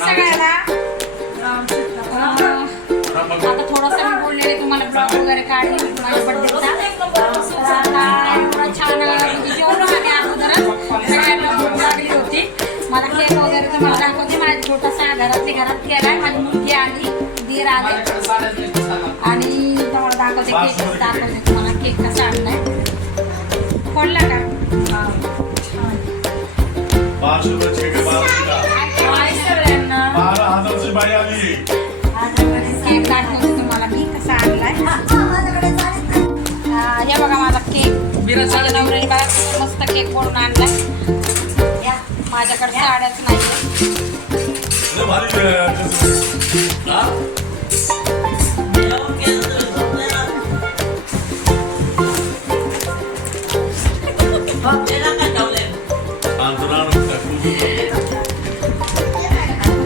हाय सगळ्यांना. आता थोडंसं मी बोललेले तुम्हाला ब्लॉग वगैरे काढले माझ्या बड्डेचा. तर आता एवढं छान म्हणजे जेवढं आम्ही अगोदरच सगळ्यांना भूक लागली होती. मला केक वगैरे तुम्हाला दाखवते. माझ्या छोटासा घरात केलाय. माझी मुलगी आली, दीर आले आणि तुम्हाला दाखवते केक. दाखवते तुम्हाला केक कसा आणलाय. पडला का? केक दाखवते तुम्हाला मी कसा आणलाय. हे बघा माझा केक. माझ्या नवऱ्याने बघा मस्त केक बनवून आणलाय. माझ्याकडे साड्याच नाही.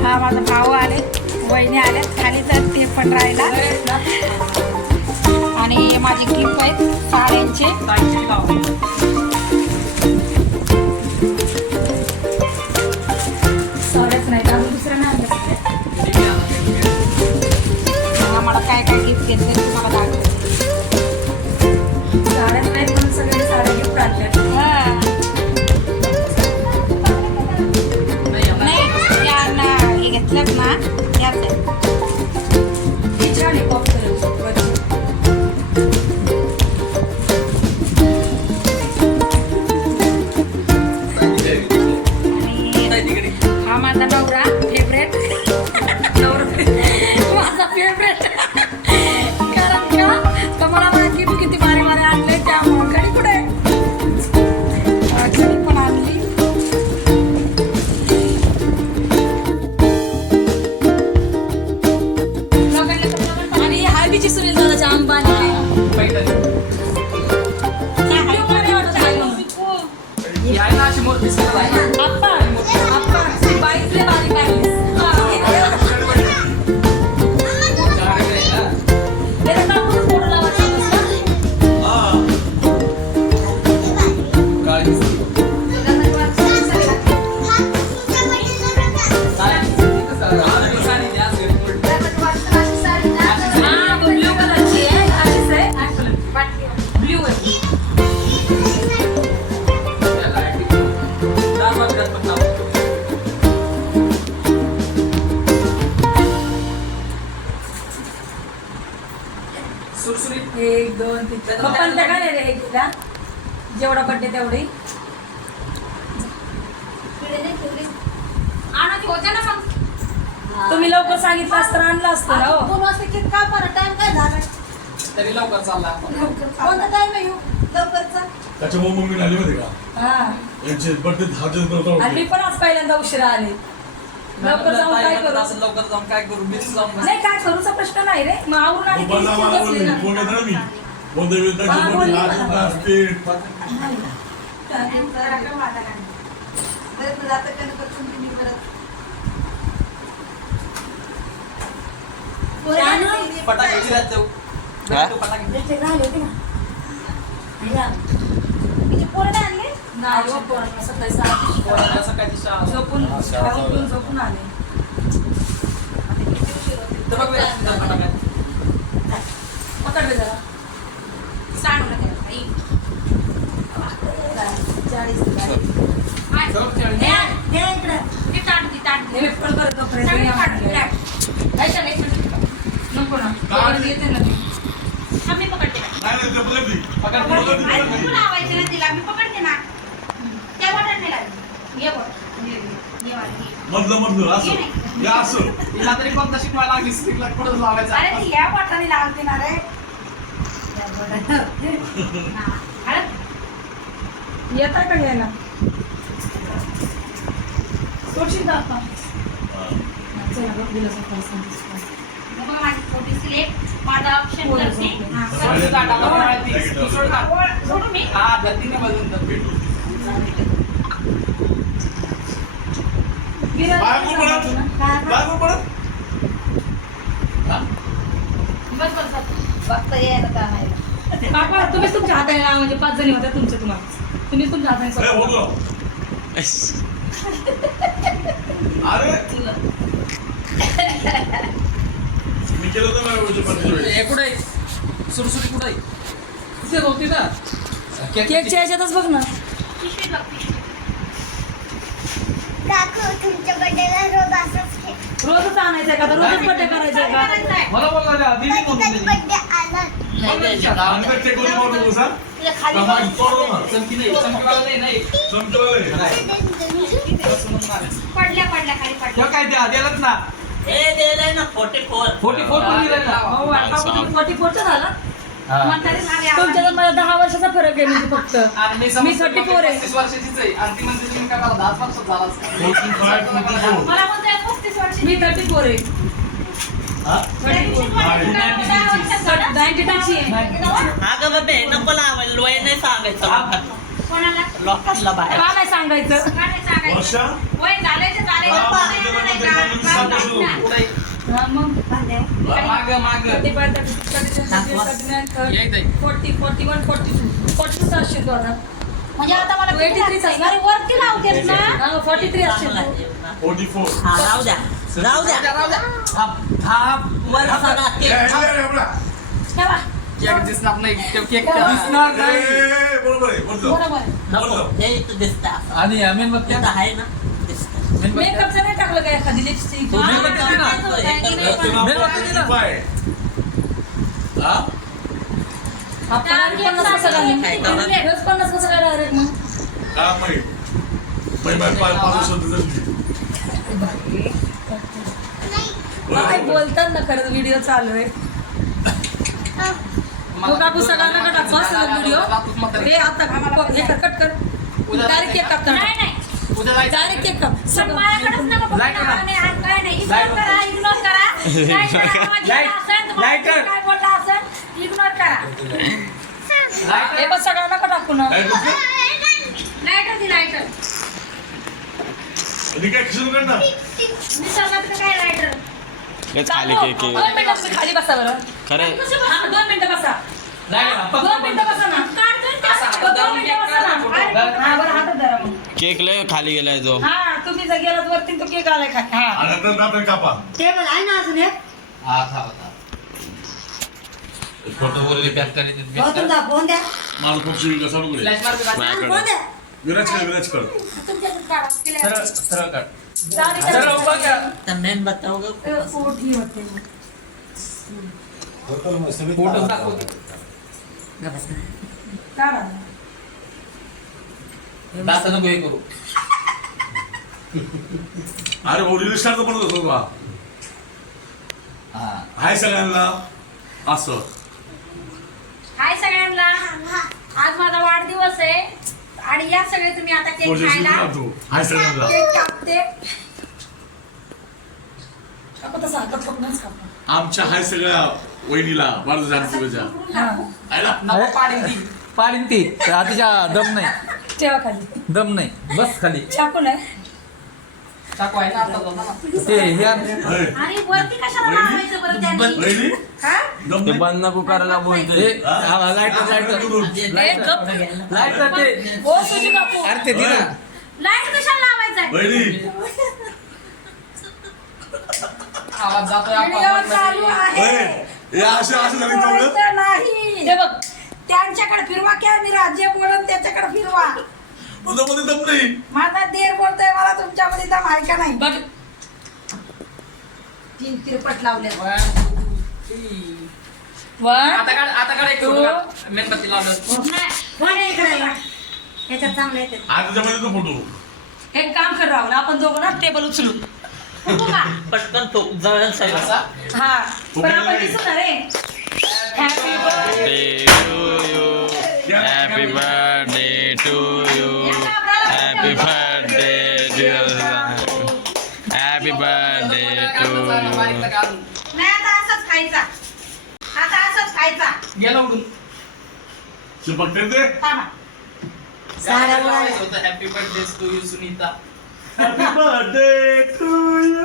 हा माझा भाऊ आले, वहिनी आले खाली तर ते पण राहिला. आणि माझी गिफ्ट आहेत साड्यांचे. साड्याच नाही का दुसरं नाही. आम्हाला काय काय गिफ्ट घेतले तुम्हाला दाखवते. साड्याच नाही पण सगळे साड्या गिफ्ट आणतात. नाही घेतलं ना याच हा माझा नवरा फेवरेट. माझा फेवरेट कारण का तुम्हाला माहिती किती भारी भारी आणले त्यामुळे. घडी कुठे घडी पण आणली. आणि हळदीची सुनील दादाच्या अंबानी एक दोन तीन पप्पांच्या काय रे एकदा जेवढा बड्डे तेवढी तुम्ही लवकर सांगितलं असतं आणलं असतं ना. 2 वाजता केक का परत टाइम काय झाला तरी लवकर चालला. कोणता टाइम आहे लवकरचा. त्याच्यामुळे मम्मी आली माहिती का यांचे बर्थडे 10 आणि मी पण आज पहिल्यांदा उशिरा आले. लवकर जाऊन काय करू. लवकर जाऊन काय करू. मी जाऊन नाही काय करूचा प्रश्न नाही रे. मग आवरून आली की बसली ना. फोन येतो ना मी बोलते फटाके विचारात जाऊ. फटाके झोपून आले. पकडले जरा नको ना येते ना आम्ही पकडते लावायचे ना तिला आम्ही पकडते ना. त्या वाटत नाही लागली. ये मधलं असं तिला तरी कोणता शिकवायला लागली. स्टिकला पुढे लावायचं. अरे या वाटाने लावते ना रे. येता का घ्यायला सोडशील का आता. चला बघ दिलं माझी छोटी सिलेक्ट माझा ऑप्शन करते. सोडू मी. हा गतीने बदलून बस फक्त यायला का नाही. बाबा तुम्हीच तुमच्या हाताने लावा म्हणजे 5 जणी होत्या तुमच्या तुम्हाला. तुम्हीच तुमच्या हाताने अरे केलं होतं ना माझ्या बर्थडेच्या वेळी. हे कुठे सुरसुरी कुठे तिथेच होती ना केकच्या याच्यातच बघ ना. पिशवीत बघ, पिशवीत. तुमच्या बर्थडेला रोज असंच केक. रोजच आणायचंय का? रोजच बर्थडे करायचंय का? करायचंय. मला बोलला रे आधी नाही कधी म्हणून बर्थडे आला आमचं check करून पाहू नको सर. तुला खाली बाबा, तोडू ना. चमकी नाही चमकीवाला नाही चमचवाले. पडल्या पडल्या खाली पडल्या. ठेव काय द्या द्यालाच ना हे दिलंय ना 44 44 पण दिलंय ना हो, आता कुठे 44 चा झाला? मग तरी झाले आवाज. तुमच्यात मला 10 वर्षाचा फरक आहे म्हणजे फक्त. आणि मी मी 34 आहे. 35 वर्षाचीच आहे आणि ती म्हणते तुम्ही काय मला 10 वर्षात झालाच 45, 44. मला म्हणतोय 35 वर्षाची. मी 34 आहे. त्या दिवशी मला म्हणतो, 10 वर्षात झालं. 92 ची आहे. अगं बाबे नको लावायला लोय नाही सांगायचं लोकांना. कोणाला? लोकांना बाहेर का नाही सांगायचं? काय नाही सांगायचं. वर्षा? वय झालंय ते झालंय. हा, पप्पा येणार नाही का? म्हणजे काय म्हणजे सांगणार? पुढे हा, मग माग माग 35, 36, 37, येत आहे 40, 41, 42. 42 असशील तू आता. म्हणजे आता मला 83 चा. अरे वरती लावतेस ना. हा, 43 असशील चांगला तू. आहे ना. 44. हा राहू द्या राहू द्या थांब वर सगळा ए, केक ए, ए, आपला. ठेवा. केक दिसणार नाही केक ए, ए, बरोबर आहे बोलतो. बरोबर. नको हे इथं दिसतं आणि मेणबत्ती तिथं आहे ना दिसतं मेकअपचं नाही टाकलं काय एखादी लिपस्टिक? तो हा, मेकअप आहे ना. टाकायचं होतं, की नाही पण. तुला मेणबत्ती दे ना. 45. हा? आपण आणि 50 कसं घालू? काय करणार? रोज 50 कसं काय direct मग? काय माहित? बाई, 5 वर्षात झाली. काय बोलतात ना खरंच व्हिडिओ चालू आहे. हो काकू सगळ्यांना का टाकू असं व्हिडिओ? हे आता हे कट कर. डायरेक्ट केक कापता. नाही नाही. उद्या जायचं डायरेक्ट केक काप. पण माझ्याकडेच नका बघू. लाईट करा. आणि आज काय नाही. इग्नोर करा, इग्नोर करा. काय करा, माझी लाईट. असेल, तुम्हाला लाईट कर. काय बोलला असेल, इग्नोर करा. हे पण सगळ्यांना का टाकू ना? काय करतो? लाईटर दी लाईटर. आणि काय खिसून काढ ना. मी सांगत काय लाईटर. खाली केक 2 मिनिटं तुम्ही खाली बसा बरं. खरे हा, 2 मिनिटं बसा. नाही ना, 2 मिनिटं बसा ना. काढतोय ना. असा. 2 मिनिटं बसा ना. हा, बरं हातात धरा मग. केक लय खाली गेलाय तो हा, तुम्ही जर गेलात वरती तो केक आलाय खाली. हा. आणि नंतर दात कापा. टेबल आहे ना अजून एक? हा था फोटो बोलले हो, तुमचा फोन द्या. मला खूप शिवी कसा नको रे. फ्लॅश मार माझ्याकडे. फोन द्या. विराज कर विराज कर. तुमच्याकडे काढा. सरळ सरळ काढ चालेल, सरळ चालेल. उभा कर तर मेन बताव ग पोटी होते. फोटो दाखव काढा. दात नको हे करू अरे ओरिजिनल स्टार तर बनत होतो बा. हा हाय सगळ्यांना असं. हाय सगळ्यांना. आज माझा वाढदिवस आहे आणि या सगळे तुम्ही आता केक पोझिशन खायला. तू हाय सगळ्यांना. केक कापते. कापा तसं हातात पकडूनच कापा. आमच्या हाय सगळ्या वहिनीला वाढदिवसाच्या हा. आयला नको पाडीन ती तिच्या दम नाही ठेवा खाली. दम नाही बस खाली चाकू नाही. चाकू आहे ना आता ते हे आण. होय. आणि वरती कशाला लावायचं बरं त्यांनी? वहिनी हा? दम नाही? बंद नको करायला बोलतोय हे लाईटर ए, गप. लाईटर ते ओ सुजी काकू. अरे ते दिना लाईट कशाला लावायचं? वहिनी आवाज जातोय व्हिडिओ चालू आहे. होय. हे असं झालं तेवढं. बोलायचं नाही. हे बघ. त्यांच्याकडे फिरवा कॅमेरा. जे बोलून त्याच्याकडे फिरवा. तुझ्यामध्ये दम नाही. माझा देर बोलतोय मला तुमच्यामध्ये दम आहे का नाही? बघ. 3 तिरपट लावले. 1 आता काढ एक फोटो काढ. मेणबत्ती लावलं नाही इकडे या. याच्यात चांगले येते. आता त्याच्यामध्ये तो फोटो. एक काम कर राहुल, आपण दोघं ना टेबल उचलू. बघू का? पटकन तो जळण साहेब असा हा पण आपण दिसू ना रे. Happy birthday. Happy birthday to you happy birthday happy birthday to बारीक टाका अजून. नाही आता असंच खायचा. आता असंच खायचा. गेलं उडून चिपक ते. थांबा. Happy birthday to you Sunita happy birthday to you.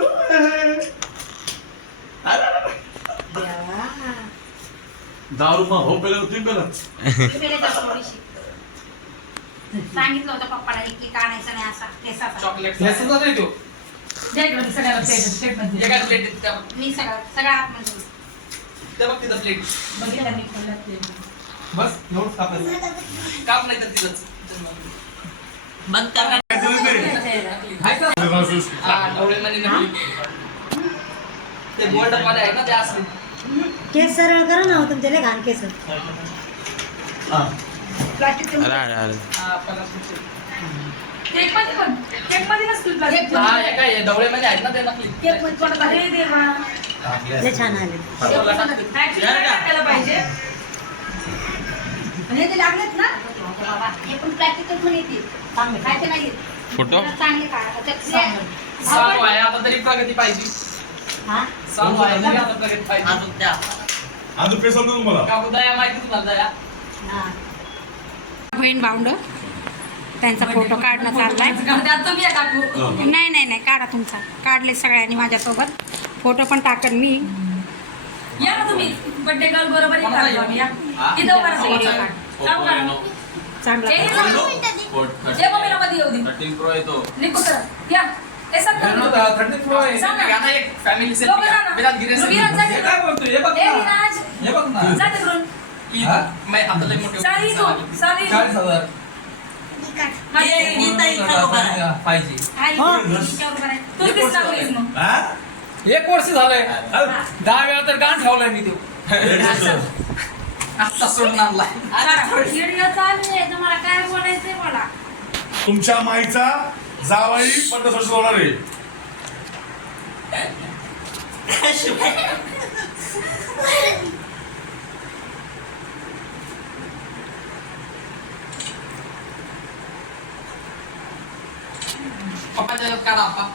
दारू मग हो पेला तुम्ही पेला. थोडीशी. सांगितलं होतं पप्पाला एक केक आणायचा नाही असा केसाचा. चॉकलेट हेसचा नाही तो द्या इकडं सगळ्याला प्लेट मध्ये. एका प्लेटीत त्या मी सगळं आतमध्ये. त्या बघ तिथं प्लेट बघितलं मी खाल्लं ते. बस एवढं कापायचं काप नाही तर तिथंच बंद कर हाय का हा डोळ्यामध्ये नकली ते गोल्ड मध्ये आहे ना ते असले केस सरळ करा ना हो तुमचे लय घाण केस प्लास्टिक अरे केक मध्ये पण केक मध्ये नसतील प्लास्टिक हा हे काय हे डोळ्यामध्ये आहेत ना ते नकली केक मध्ये पण अरे देवा लय छान आले Actually काय टाकायला पाहिजे आणि ते लागलेत ना हे पण प्रॅक्टिकल पण येते खायचे नाही फोटो चांगले काढा सांगू आहे आता तरी प्रगती पाहिजे सांगू आहे तरी आता प्रगती पाहिजे अजून द्या अजून पेस होतं तुम्हाला काकू दया माहिती तुम्हाला दया बहीण भावंड त्यांचा फोटो काढणं चाललाय तुम्ही या काकू नाही नाही नाही काढा तुमचा काढले सगळ्यांनी माझ्यासोबत फोटो पण टाकन मी या ना तुम्ही बर्थडे गर्ल बरोबर काढू आम्ही या इथं उभा राहा व्हिडिओ काढ काढू चांगलं जे मम्मीला मध्ये येऊ दे 13 प्रो येतो निघू तर या ए सर थंडी फ्लो आहे सांग ना. गाणं एक फॅमिली सेट लोकं गाणं. विराट गिरे विराट जा हे काय बोलतोय हे बघ ए ना. विराज हे बघ ना जा तिकडून मैं आता लय मोठे सारी तू सारी 40,000 इथं उभा राहा. पाहिजे तू किती लागलीस मग हा? 1 वर्ष झालंय 10 वेळा तर गाण ठेवलाय मी तो आता सोडून आणलाय व्हिडिओ चालू आहे तुम्हाला काय बोलायचंय मला तुमच्या माईचा जावाई 50 वर्ष होणार आहे पप्पाच्या काढा आपा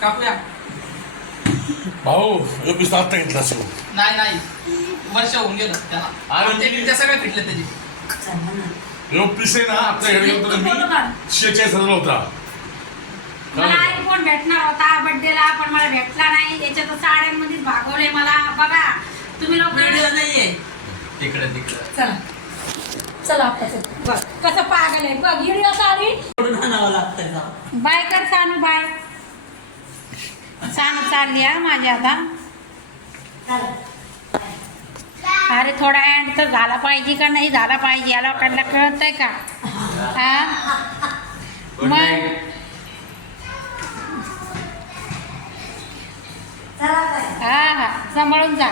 कापूया भाऊ हे पिस्ता आत्ता घेतला असो नाही नाही वर्ष होऊन गेलं त्याला आणि ते सगळे फिटले त्याची यो पिस आहे ना आपल्या घरी होता मी 46,000 होता मला आयफोन भेटणार होता बर्थडेला पण मला भेटला नाही याच्यात साड्यांमध्येच भागवले मला बघा तुम्ही लोक व्हिडिओ नाहीये तिकडे चला चला आपा चल बघ कसं पागल आहे बघ व्हिडिओ चालू सोडून आणावं लागतंय जाऊ. बाय कर सानू बाय सानू चालली हा माझ्या आता अरे थोडा एंड तर झाला पाहिजे का नाही झाला पाहिजे या लोकांना कळतंय का हा मग हा हा सांभाळून जा